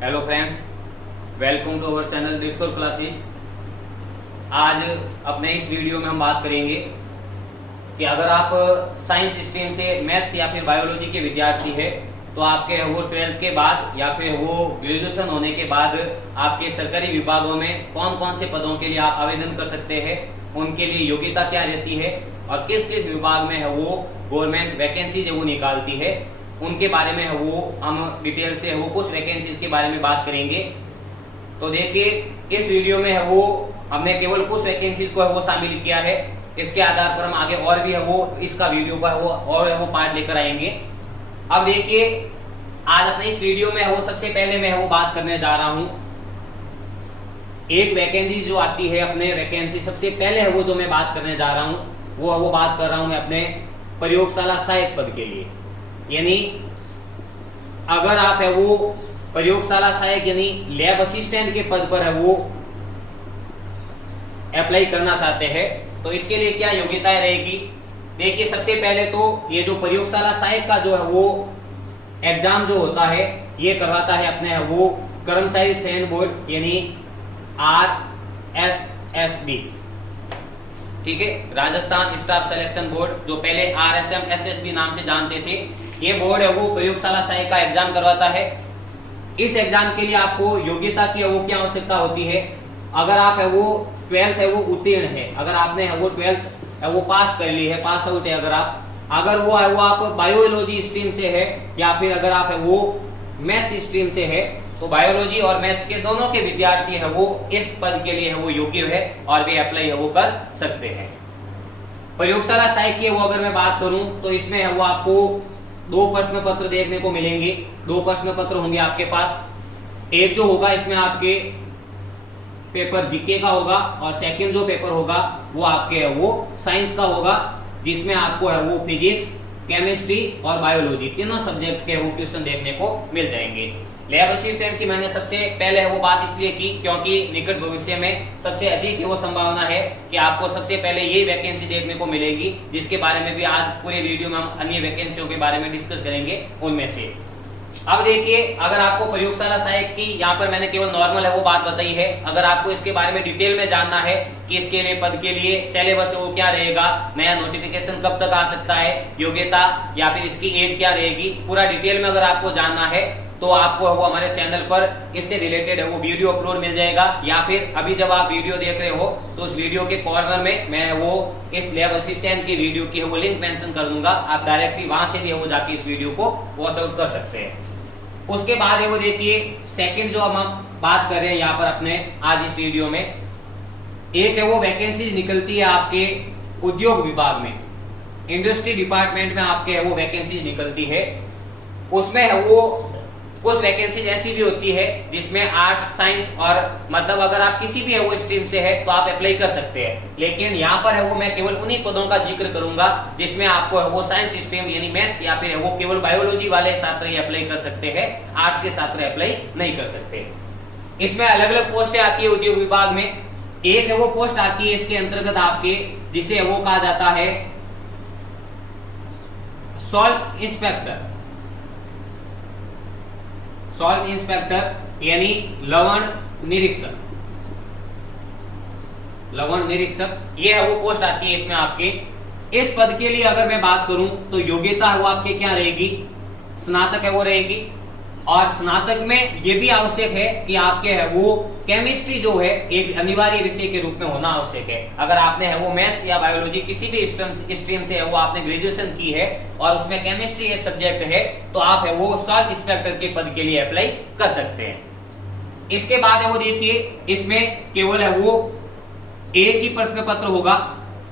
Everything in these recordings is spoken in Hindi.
Hello friends, welcome to our channel discover classes. आज अपने इस वीडियो में हम बात करेंगे कि अगर आप साइंस स्ट्रीम से मैथ्स या फिर बायोलॉजी के विद्यार्थी है तो आपके वो 12th के बाद या फिर वो ग्रेजुएशन होने के बाद आपके सरकारी विभागों में कौन कौन से पदों के लिए आप आवेदन कर सकते हैं, उनके लिए योग्यता क्या रहती है और किस किस विभाग में है वो गवर्नमेंट वैकेंसी जो वो निकालती है, उनके बारे में है वो हम डिटेल से वो कुछ वैकेंसीज के बारे में बात करेंगे। तो देखिए, इस वीडियो में है वो हमने केवल कुछ वैकेंसीज को है वो शामिल किया है। इसके आधार पर हम आगे और भी है वो इसका वीडियो का है वो और है वो पार्ट लेकर आएंगे। अब देखिए, आज अपने इस वीडियो में है वो सबसे पहले मैं है वो बात करने जा रहा हूं एक वैकेंसी जो आती है अपने वैकेंसी सबसे पहले है वो जो मैं बात करने जा रहा हूं वो बात कर रहा हूं मैं अपने प्रयोगशाला सहायक पद के लिए। यानी अगर आप है वो प्रयोगशाला सहायक यानी लैब असिस्टेंट के पद पर है वो अप्लाई करना चाहते हैं तो इसके लिए क्या योग्यताएं रहेगी। देखिए, सबसे पहले तो ये जो प्रयोगशाला सहायक का जो है वो एग्जाम जो होता है ये करवाता है अपने है वो कर्मचारी चयन बोर्ड यानी RSSB, ठीक है, राजस्थान स्टाफ सिलेक्शन बोर्ड, जो पहले RSM SSB नाम से जानते थे। ये बोर्ड है वो प्रयोगशाला सहायक का एग्जाम करवाता है। इस एग्जाम के लिए आपको योग्यता की है वो क्या आवश्यकता होती है। अगर आप है वो 12th है वो उत्तीर्ण है, अगर आपने है वो 12th है वो पास कर ली है, पास आउट है, अगर वो है वो आप बायोलॉजी स्ट्रीम से है या फिर अगर आप है वो मैथ्स स्ट्रीम से है तो बायोलॉजी और मैथ्स के दोनों के विद्यार्थी है वो इस पद के लिए है वो योग्य है और वे अप्लाई है वो कर सकते हैं। प्रयोगशाला सहायक की वो अगर मैं बात करूं तो इसमें है वो आपको 2 प्रश्न पत्र देखने को मिलेंगे। 2 प्रश्न पत्र होंगे आपके पास। एक जो होगा इसमें आपके पेपर जीके का होगा और सेकंड जो पेपर होगा वो आपके है वो साइंस का होगा, जिसमें आपको है वो फिजिक्स, केमिस्ट्री और बायोलॉजी तीनों सब्जेक्ट के वो क्वेश्चन देखने को मिल जाएंगे। लैब असिस्टेंट की मैंने सबसे पहले है वो बात इसलिए की क्योंकि निकट भविष्य में सबसे अधिक वो संभावना है कि आपको सबसे पहले यही वैकेंसी देखने को मिलेगी, जिसके बारे में भी आज पूरे वीडियो में हम अन्य वैकेंसियों के बारे में डिस्कस करेंगे उनमें से। अब देखिए, अगर आपको प्रयोगशाला सहायक की यहाँ पर मैंने केवल नॉर्मल है वो बात बताई है। अगर आपको इसके बारे में डिटेल में जानना है कि इसके लिए पद के लिए सिलेबस वो क्या रहेगा, नया नोटिफिकेशन कब तक आ सकता है, योग्यता या फिर इसकी एज क्या रहेगी, पूरा डिटेल में अगर आपको जानना है तो आपको वो हमारे चैनल पर इससे रिलेटेड है वो वीडियो अपलोड मिल जाएगा, या फिर अभी जब आप वीडियो देख रहे हो तो उस वीडियो के कॉर्नर में मैं वो इस लैब असिस्टेंट की वीडियो की है वो लिंक मेंशन कर दूंगा। आप डायरेक्टली वहां से भी वो जाके इस वीडियो को वॉच आउट कर सकते हैं। उसके बाद है वो देखिए, सेकंड जो हम बात कर रहे हैं यहाँ पर अपने आज इस वीडियो में, एक है वो वैकेंसी निकलती है आपके उद्योग विभाग में, इंडस्ट्री डिपार्टमेंट में आपके है वो वैकेंसी निकलती है। उसमें है वो कुछ वैकेंसी ऐसी भी होती है जिसमें आर्ट्स, साइंस और मतलब अगर आप किसी भी है वो स्ट्रीम से है तो आप अप्लाई कर सकते हैं। लेकिन यहाँ पर है वो मैं केवल उन्हीं पदों का जिक्र करूंगा जिसमें आपको है वो साइंस स्ट्रीम यानी मैथ्स या फिर है वो केवल बायोलॉजी वाले छात्र ही अप्लाई कर सकते हैं, आर्ट्स के छात्र अप्लाई नहीं कर सकते। इसमें अलग अलग पोस्टें आती है उद्योग विभाग में। एक है वो पोस्ट आती है इसके अंतर्गत आपके, जिसे वो कहा जाता है सॉल्ट इंस्पेक्टर। सॉल्ट इंस्पेक्टर यानी लवण निरीक्षक, लवण निरीक्षक ये है वो पोस्ट आती है इसमें आपके। इस पद के लिए अगर मैं बात करूं तो योग्यता है वो आपके क्या रहेगी, स्नातक है वो रहेगी। और स्नातक में ये भी आवश्यक है कि आपके है वो केमिस्ट्री जो है एक अनिवार्य विषय के रूप में होना आवश्यक है। अगर आपने है वो मैथ्स या बायोलॉजी किसी भी स्ट्रीम से है वो आपने ग्रेजुएशन की है और उसमें केमिस्ट्री एक सब्जेक्ट है तो आप है वो सॉल्ट इंस्पेक्टर के पद के लिए अप्लाई कर सकते हैं। इसके बाद है वो देखिए, इसमें केवल है वो एक ही प्रश्न पत्र होगा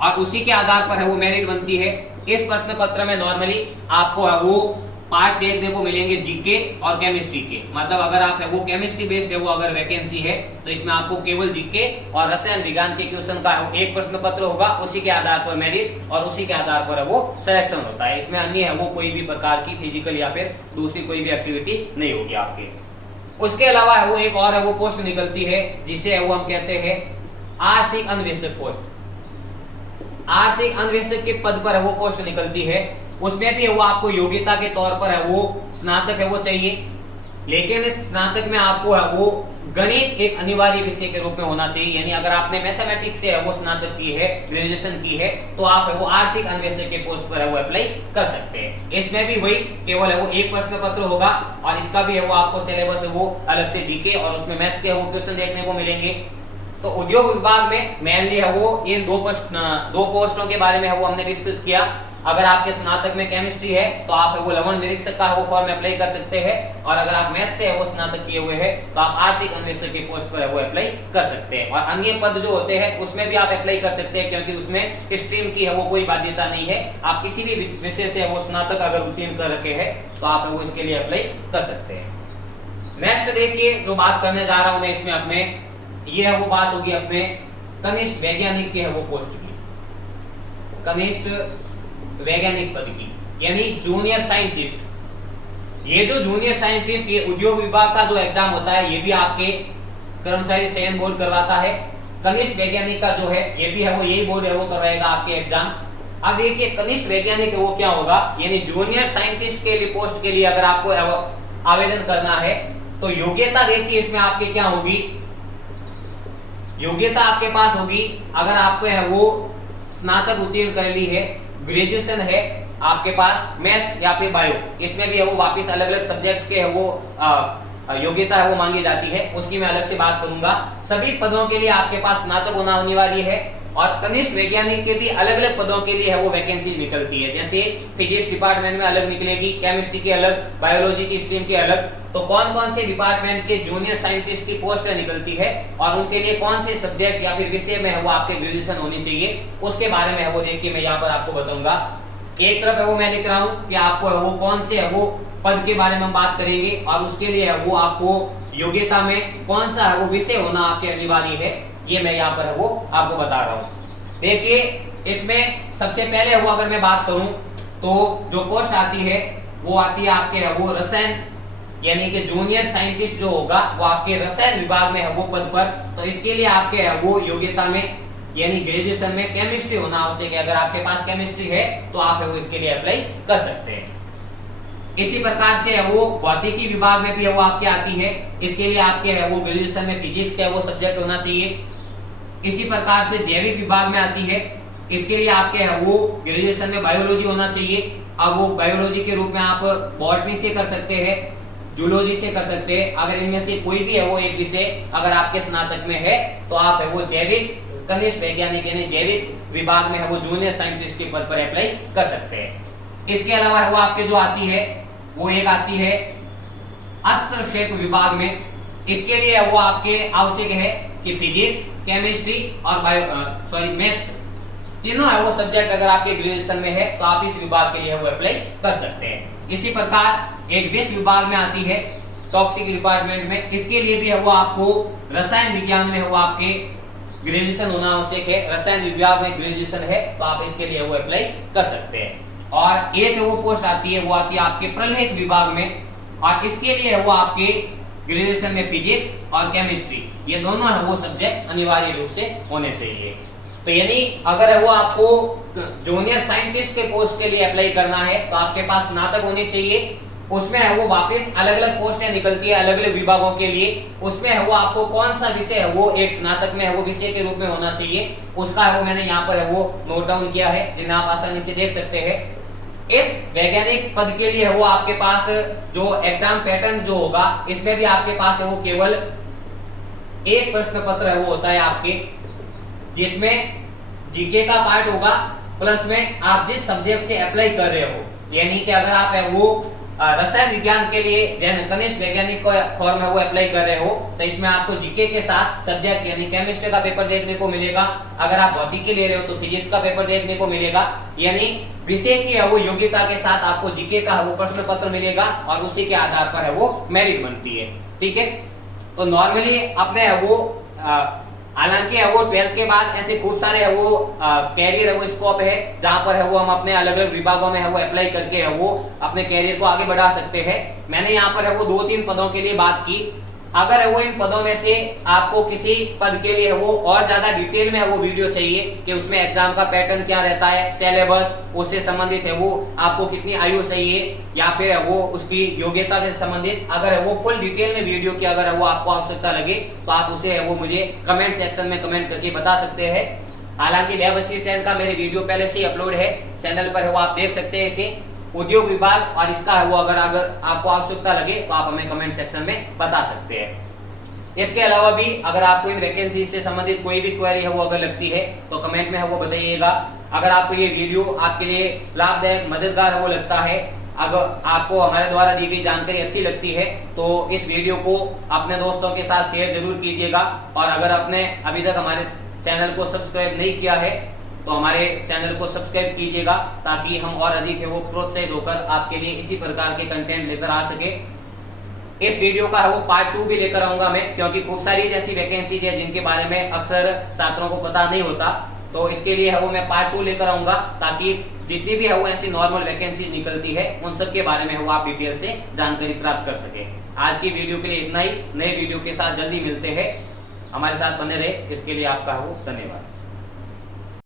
और उसी के आधार पर है वो मेरिट बनती है। इस प्रश्न पत्र में नॉर्मली आपको है वो पार्ट देखने को मिलेंगे जीके और केमिस्ट्री के, मतलब अगर आप है वो केमिस्ट्री बेस्ड है वो अगर वैकेंसी है तो इसमें आपको केवल जीके और रसायन विज्ञान के क्वेश्चन का एक प्रश्न पत्र होगा, उसी के आधार पर मेरिट और उसी के आधार पर है वो सिलेक्शन होता है। इसमें अन्य है वो कोई भी प्रकार की फिजिकल या फिर दूसरी कोई भी एक्टिविटी नहीं होगी आपके। उसके अलावा है वो एक और है वो पोस्ट निकलती है जिसे है वो हम कहते हैं आर्थिक अन्वेषक पोस्ट। आर्थिक अन्वेषक के पद पर है वो पोस्ट निकलती है। उसमें भी वो आपको योग्यता के तौर पर है वो स्नातक है वो चाहिए। लेकिन इस स्नातक में आपको है वो गणित एक अनिवार्य विषय के रूप में होना चाहिए। यानी अगर आपने मैथमेटिक्स से है वो स्नातक की है, ग्रेजुएशन की है, तो आप है वो आर्थिक अन्वेषक के पोस्ट पर है वो अप्लाई कर सकते हैं। इसमें भी वही केवल है वो एक प्रश्न पत्र होगा और इसका भी है वो आपको सिलेबस है वो अलग से जीके और उसमें मैथ्स के वो क्वेश्चन देखने को मिलेंगे। तो उद्योग विभाग में मेनली है वो इन दो पोस्टों के बारे में है वो हमने डिस्कस किया। अगर आपके स्नातक में केमिस्ट्री है तो आप है वो लवण निरीक्षक का वो फॉर्म अप्लाई कर सकते हैं, और अगर आप मैथ से है वो स्नातक किए हुए हैं तो आप आर्थिक अन्वेषक की पोस्ट पर है वो अप्लाई कर सकते हैं। और अन्य पद जो होते हैं उसमें भी आप अप्लाई कर सकते हैं, क्योंकि उसमें स्ट्रीम की है वो कोई बाध्यता नहीं है। आप किसी भी विषय से वो स्नातक अगर उत्तीर्ण कर रखे हैं तो आप है वो इसके लिए अप्लाई कर सकते हैं। नेक्स्ट देखिए जो बात करने जा रहा हूं मैं इसमें अपने, ये है वो बात होगी अपने कनिष्ठ वैज्ञानिक की है वो पोस्ट की, कनिष्ठ वैज्ञानिक पद की, यानी जूनियर साइंटिस्ट। ये जो जूनियर साइंटिस्ट ये उद्योग विभाग का जो एग्जाम होता है ये भी आपके कर्मचारी चयन बोर्ड करवाता है। कनिष्ठ वैज्ञानिक का जो है ये भी है वो यही बोर्ड है वो करवाएगा आपके एग्जाम। अब देखिए कनिष्ठ वैज्ञानिक वो क्या होगा, यानी जूनियर साइंटिस्ट के लिए पोस्ट के लिए अगर आपको आवेदन करना है तो योग्यता देखिए इसमें आपके क्या होगी, योग्यता आपके पास होगी अगर आपको है वो स्नातक उत्तीर्ण कर ली है, ग्रेजुएशन है आपके पास मैथ्स या फिर बायो, इसमें भी है वो वापस अलग अलग सब्जेक्ट के है वो योग्यता है वो मांगी जाती है, उसकी मैं अलग से बात करूंगा। सभी पदों के लिए आपके पास स्नातक होना अनिवार्य है और कनिष्ठ वैज्ञानिक के भी अलग अलग पदों के लिए है वो वैकेंसी निकलती है। जैसे फिजिक्स डिपार्टमेंट में अलग निकलेगी, केमिस्ट्री की अलग, बायोलॉजी की स्ट्रीम की अलग। तो कौन कौन से डिपार्टमेंट के जूनियर साइंटिस्ट की पोस्ट निकलती है और उनके लिए कौन से सब्जेक्ट या फिर विषय में है वो आपके ग्रेजुएशन होनी चाहिए, उसके बारे में है वो देखिए मैं यहाँ पर आपको बताऊंगा। एक तरफ है वो मैं लिख रहा हूँ कि आपको है वो कौन से है वो पद के बारे में हम बात करेंगे और उसके लिए है वो आपको योग्यता में कौन सा है वो विषय होना आपके अनिवार्य है, ये मैं यहाँ पर है वो आपको बता रहा हूँ। देखिए इसमें सबसे पहले वो अगर मैं बात करूं तो जो पोस्ट आती है वो आती है आपके है वो रसायन, यानी कि जूनियर साइंटिस्ट जो होगा वो आपके रसायन विभाग में है वो पद पर। तो इसके लिए आपके है वो योग्यता में यानी ग्रेजुएशन में केमिस्ट्री होना आवश्यक है। अगर आपके पास केमिस्ट्री है तो आप है वो इसके लिए अप्लाई कर सकते हैं। इसी प्रकार से है वो भौतिकी विभाग में भी है वो आपके आती है, इसके लिए आपके है वो ग्रेजुएशन में फिजिक्स का वो सब्जेक्ट होना चाहिए। इसी प्रकार से जैविक विभाग में आती है, इसके लिए आपके है वो ग्रेजुएशन में बायोलॉजी होना चाहिए। अब वो बायोलॉजी के रूप में आप बॉटनी से कर सकते हैं, जूलॉजी से कर सकते हैं। अगर इनमें से कोई भी है वो एक विषय अगर आपके स्नातक में है तो आप है वो जैविक कनिष्ठ वैज्ञानिक यानी जैविक विभाग में है वो जूनियर साइंटिस्ट के पद पर अप्लाई कर सकते हैं। इसके अलावा है वो आपके जो आती है वो एक आती है अस्त्रक्षेप विभाग में, इसके लिए वो आपके आवश्यक है कि फिजिक्स, केमिस्ट्री और मैथ्स तीनों है वो सब्जेक्ट अगर आपके ग्रेजुएशन में है तो आप इस विभाग के लिए वो अप्लाई कर सकते हैं। इसी प्रकार एक विष विभाग में आती है टॉक्सिक डिपार्टमेंट में, इसके लिए भी है वो आपको रसायन विज्ञान में है वो आपके ग्रेजुएशन होना आवश्यक है। रसायन विभाग में ग्रेजुएशन है तो आप इसके लिए वो अप्लाई कर सकते हैं। और एक वो पोस्ट आती है वो आती है आपके प्रलेख विभाग में, और इसके लिए है वो आपके ग्रेजुएशन में फिजिक्स और केमिस्ट्री ये दोनों है वो सब्जेक्ट अनिवार्य रूप से होने चाहिए। तो यानी अगर है वो आपको जूनियर साइंटिस्ट के पोस्ट के लिए अप्लाई करना है तो आपके पास स्नातक होने चाहिए। उसमें है वो वापस अलग अलग पोस्टें निकलती है अलग अलग विभागों के लिए, उसमें है वो आपको कौन सा विषय है वो एक स्नातक में है वो विषय के रूप में होना चाहिए, उसका है वो मैंने यहाँ पर है वो नोट डाउन किया है, जिन्हें आप आसानी से देख सकते हैं। इस वैज्ञानिक पद के लिए है वो आपके पास जो एग्जाम पैटर्न जो होगा इसमें भी आपके पास है वो केवल एक प्रश्न पत्र है वो होता है आपके, जिसमें जीके का पार्ट होगा प्लस में आप जिस सब्जेक्ट से अप्लाई कर रहे हो, यानी कि अगर आप है वो रसायन विज्ञान के लिए कनिष्ठ वैज्ञानिक का फॉर्म है वो अप्लाई कर रहे हो तो इसमें आपको जीके के साथ सब्जेक्ट यानी केमिस्ट्री का पेपर देखने को मिलेगा। अगर आप भौतिकी ले रहे हो तो फिजिक्स का पेपर देखने को मिलेगा, यानी विषय की है वो योग्यता के साथ आपको जीके का वो प्रश्न पत्र मिलेगा और उसी के आधार पर है वो मेरिट बनती है। ठीक है, तो नॉर्मली अपने है वो हालांकि है वो 12th के बाद ऐसे खूब सारे है वो कैरियर है वो स्कोप है जहां पर है वो हम अपने अलग अलग विभागों में है वो अप्लाई करके है वो अपने कैरियर को आगे बढ़ा सकते हैं। मैंने यहाँ पर है वो 2-3 पदों के लिए बात की, अगर है वो इन पदों में से आपको किसी पद के लिए वो और ज्यादा डिटेल में है वो वीडियो चाहिए कि उसमें एग्जाम का पैटर्न क्या रहता है, सिलेबस उससे संबंधित है वो आपको कितनी आयु चाहिए, या फिर है वो उसकी योग्यता से संबंधित, अगर है वो फुल डिटेल में वीडियो की अगर है वो आपको आवश्यकता लगे तो आप उसे है वो मुझे कमेंट सेक्शन में कमेंट करके बता सकते हैं। हालांकि वेब असिस्टेंट का मेरे वीडियो पहले से ही अपलोड है, चैनल पर है वो आप देख सकते हैं इसे। उद्योग विभाग और इसका है वो अगर आपको आवश्यकता लगे तो आप हमें कमेंट सेक्शन में बता सकते हैं। इसके अलावा भी अगर आपको इन वैकेंसी से संबंधित कोई भी क्वेरी है वो अगर लगती है तो कमेंट में है वो बताइएगा। अगर आपको ये वीडियो आपके लिए लाभदायक मददगार है वो लगता है, अगर आपको हमारे द्वारा दी गई जानकारी अच्छी लगती है तो इस वीडियो को अपने दोस्तों के साथ शेयर जरूर कीजिएगा। और अगर आपने अभी तक हमारे चैनल को सब्सक्राइब नहीं किया है तो हमारे चैनल को सब्सक्राइब कीजिएगा, ताकि हम और अधिक है वो प्रोत्साहित होकर आपके लिए इसी प्रकार के कंटेंट लेकर आ सके। इस वीडियो का है वो पार्ट 2 भी लेकर आऊंगा मैं, क्योंकि खूब सारी ऐसी वैकेंसीज है जिनके बारे में अक्सर छात्रों को पता नहीं होता, तो इसके लिए है वो मैं पार्ट 2 लेकर आऊंगा, ताकि जितनी भी है वो ऐसी नॉर्मल वैकेंसी निकलती है उन सब के बारे में वो आप डिटेल से जानकारी प्राप्त कर सके। आज की वीडियो के लिए इतना ही, नए वीडियो के साथ जल्दी मिलते हैं, हमारे साथ बने रहे, इसके लिए आपका वो धन्यवाद।